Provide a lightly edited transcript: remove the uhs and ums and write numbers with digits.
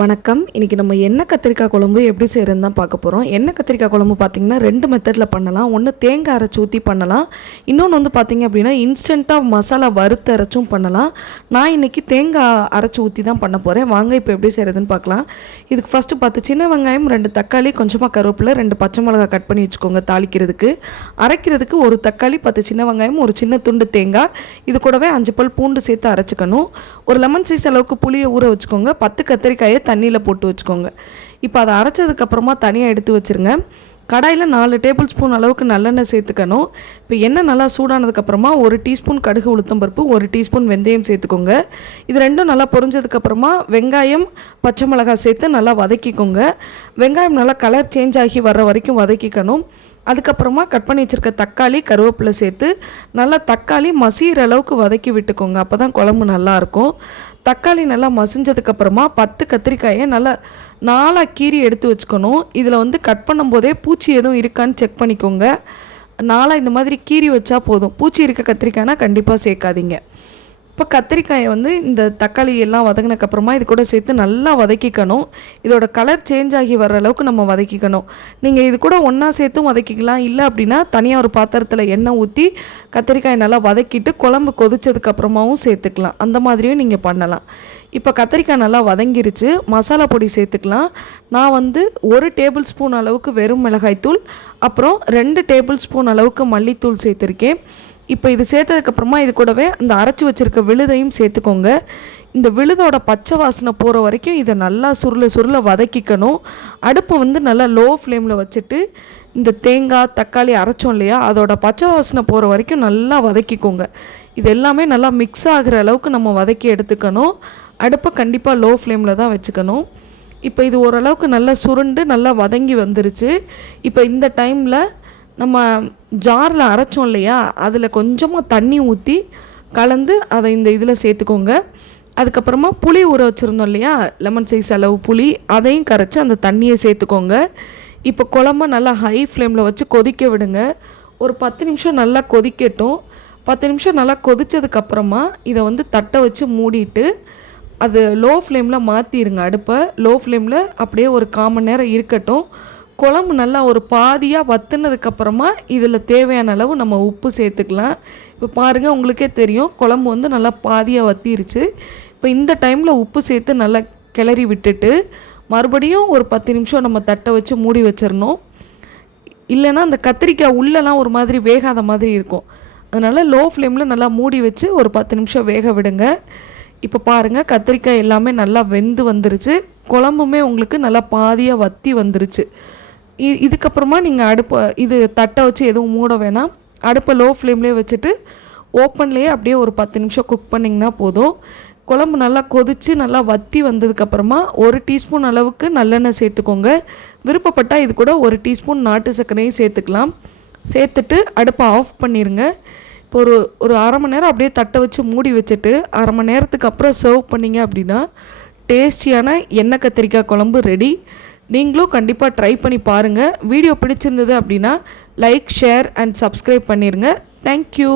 வணக்கம். இன்றைக்கி நம்ம எண்ணெய் கத்திரிக்காய் குழம்பு எப்படி செய்கிறதுன்னு தான் பார்க்க போகிறோம். எண்ணெய் கத்திரிக்காய் குழம்பு பார்த்திங்கன்னா 2 மெத்தடில் பண்ணலாம். ஒன்று தேங்காய் அரைச்சி ஊற்றி பண்ணலாம். இன்னொன்று வந்து பார்த்திங்க அப்படின்னா இன்ஸ்டண்ட்டாக மசாலா வறுத்து அரைச்சும் பண்ணலாம். நான் இன்றைக்கி தேங்காய் அரைச்சி ஊற்றி தான் பண்ண போகிறேன். வாங்க இப்போ எப்படி செய்கிறதுன்னு பார்க்கலாம். இதுக்கு ஃபஸ்ட்டு 10 சின்ன வெங்காயம், 2 தக்காளி, கொஞ்சமாக கருவேப்பிலை, 2 பச்சை மிளகாய் கட் பண்ணி வச்சுக்கோங்க. தாளிக்கிறதுக்கு அரைக்கிறதுக்கு 1 தக்காளி, 10 சின்ன வெங்காயம், ஒரு சின்ன துண்டு தேங்காய், இது கூடவே 5 பல் பூண்டு சேர்த்து அரைச்சிக்கணும். ஒரு லெமன் சைஸ் அளவுக்கு புளியை ஊற வச்சுக்கோங்க. 10 கத்திரிக்காயை தண்ணியில் போட்டு வச்சுக்கோங்க. இப்போ அதை அரைச்சதுக்கப்புறமா தனியாக எடுத்து வச்சுருங்க. கடாயில் 4 டேபிள் ஸ்பூன் அளவுக்கு நல்லெண்ணெய் சேர்த்துக்கணும். இப்போ எண்ணெய் நல்லா சூடானதுக்கப்புறமா 1 டீஸ்பூன் கடுகு உளுத்தம்பருப்பு, 1 டீஸ்பூன் வெந்தயம் சேர்த்துக்கோங்க. இது ரெண்டும் நல்லா பொரிஞ்சதுக்கப்புறமா வெங்காயம், பச்சை மிளகாய் சேர்த்து நல்லா வதக்கிக்கோங்க. வெங்காயம் நல்லா கலர் சேஞ்ச் ஆகி வர்ற வரைக்கும் வதக்கிக்கணும். அதுக்கப்புறமா கட் பண்ணி வச்சுருக்க தக்காளி, கருவேப்பிலை சேர்த்து நல்லா தக்காளி மசிகிற அளவுக்கு வதக்கி விட்டுக்கோங்க. அப்போ தான் குழம்பு நல்லாயிருக்கும். தக்காளி நல்லா மசிஞ்சதுக்கப்புறமா 10 கத்திரிக்காயை நல்லா 4 கீரி எடுத்து வச்சுக்கணும். இதில் வந்து கட் பண்ணும்போதே பூச்சி எதுவும் இருக்கான்னு செக் பண்ணிக்கோங்க. 4 இந்த மாதிரி கீரி வச்சா போதும். பூச்சி இருக்க கத்திரிக்காய்னா கண்டிப்பாக சேர்க்காதீங்க. இப்போ கத்திரிக்காயை வந்து இந்த தக்காளி எல்லாம் வதங்கினதுக்கப்புறமா இது கூட சேர்த்து நல்லா வதக்கிக்கணும். இதோட கலர் சேஞ்ச் ஆகி வர்ற அளவுக்கு நம்ம வதக்கிக்கணும். நீங்கள் இது கூட ஒன்றா சேர்த்தும் வதக்கிக்கலாம். இல்லை அப்படின்னா தனியாக ஒரு பாத்திரத்தில் எண்ணெய் ஊற்றி கத்திரிக்காயை நல்லா வதக்கிட்டு குழம்பு கொதிச்சதுக்கப்புறமாவும் சேர்த்துக்கலாம். அந்த மாதிரியும் நீங்கள் பண்ணலாம். இப்போ கத்திரிக்காய் நல்லா வதங்கிருச்சு. மசாலா பொடி சேர்த்துக்கலாம். நான் வந்து 1 டேபிள் ஸ்பூன் அளவுக்கு வெறும் மிளகாய்த்தூள், அப்புறம் 2 டேபிள் ஸ்பூன் அளவுக்கு மல்லித்தூள் சேர்த்துருக்கேன். இப்போ இது சேர்த்ததுக்கப்புறமா இது கூடவே அந்த அரைச்சி வச்சுருக்க விழுதையும் சேர்த்துக்கோங்க. இந்த விழுதோட பச்சை வாசனை போகிற வரைக்கும் இதை நல்லா சுருள வதக்கிக்கணும். அடுப்பை வந்து நல்லா லோ ஃப்ளேமில் வச்சுட்டு இந்த தேங்காய், தக்காளி அரைச்சோம் இல்லையா, அதோட பச்சை வாசனை போகிற வரைக்கும் நல்லா வதக்கிக்கோங்க. இது எல்லாமே நல்லா மிக்ஸ் ஆகிற அளவுக்கு நம்ம வதக்கி எடுத்துக்கணும். அடுப்பை கண்டிப்பாக லோ ஃப்ளேமில் தான் வச்சுக்கணும். இப்போ இது ஓரளவுக்கு நல்லா சுருண்டு நல்லா வதங்கி வந்துருச்சு. இப்போ இந்த டைமில் நம்ம ஜாரில் அரைச்சோம் இல்லையா, அதில் கொஞ்சமாக தண்ணி ஊற்றி கலந்து அதை இந்த இதில் சேர்த்துக்கோங்க. அதுக்கப்புறமா புளி ஊற வச்சுருந்தோம் இல்லையா, லெமன் சைஸ் அளவு புளி, அதையும் கரைச்சி அந்த தண்ணியை சேர்த்துக்கோங்க. இப்போ குழம்ப நல்லா ஹை ஃப்ளேமில் வச்சு கொதிக்க விடுங்க. ஒரு 10 நிமிஷம் நல்லா கொதிக்கட்டும். 10 நிமிஷம் நல்லா கொதித்ததுக்கப்புறமா இதை வந்து தட்டை வச்சு மூடிட்டு அது லோ ஃப்ளேமில் மாற்றிடுங்க. அடுப்பை லோ ஃப்ளேமில் அப்படியே ஒரு 1/4 மணி நேரம் இருக்கட்டும். குழம்பு நல்லா ஒரு பாதியாக வற்றுனதுக்கப்புறமா இதில் தேவையான அளவு நம்ம உப்பு சேர்த்துக்கலாம். இப்போ பாருங்கள், உங்களுக்கே தெரியும் குழம்பு வந்து நல்லா பாதியாக வற்றிருச்சு. இப்போ இந்த டைமில் உப்பு சேர்த்து நல்லா கிளறி விட்டுட்டு மறுபடியும் ஒரு 10 நிமிஷம் நம்ம தட்டை வச்சு மூடி வச்சிடணும். இல்லைன்னா அந்த கத்திரிக்காய் உள்ளெல்லாம் ஒரு மாதிரி வேகாத மாதிரி இருக்கும். அதனால் லோ ஃப்ளேமில் நல்லா மூடி வச்சு ஒரு 10 நிமிஷம் வேக விடுங்க. இப்போ பாருங்கள், கத்திரிக்காய் எல்லாமே நல்லா வெந்து வந்துருச்சு. குழம்புமே உங்களுக்கு நல்லா பாதியாக வற்றி வந்துருச்சு. இதுக்கப்புறமா நீங்கள் இது தட்டை வச்சு எதுவும் மூட வேணாம். அடுப்பை லோ ஃப்ளேம்லேயே வச்சுட்டு ஓப்பன்லேயே அப்படியே ஒரு 10 நிமிஷம் குக் பண்ணிங்கன்னா போதும். குழம்பு நல்லா கொதித்து நல்லா வற்றி வந்ததுக்கப்புறமா 1 டீஸ்பூன் அளவுக்கு நல்லெண்ணெய் சேர்த்துக்கோங்க. விருப்பப்பட்டால் இது கூட 1 டீஸ்பூன் நாட்டு சர்க்கரையும் சேர்த்துக்கலாம். சேர்த்துட்டு அடுப்பை ஆஃப் பண்ணிடுங்க. இப்போ ஒரு 1/2 மணி நேரம் அப்படியே தட்டை வச்சு மூடி வச்சுட்டு 1/2 மணி நேரத்துக்கு அப்புறம் சர்வ் பண்ணிங்க அப்படின்னா டேஸ்டியான எண்ணெய் கத்திரிக்காய் குழம்பு ரெடி. நீங்களும் கண்டிப்பாக ட்ரை பண்ணி பாருங்கள். வீடியோ பிடிச்சிருந்தது அப்படின்னா லைக், ஷேர் அண்ட் சப்ஸ்கிரைப் பண்ணிடுங்க. தேங்க்யூ.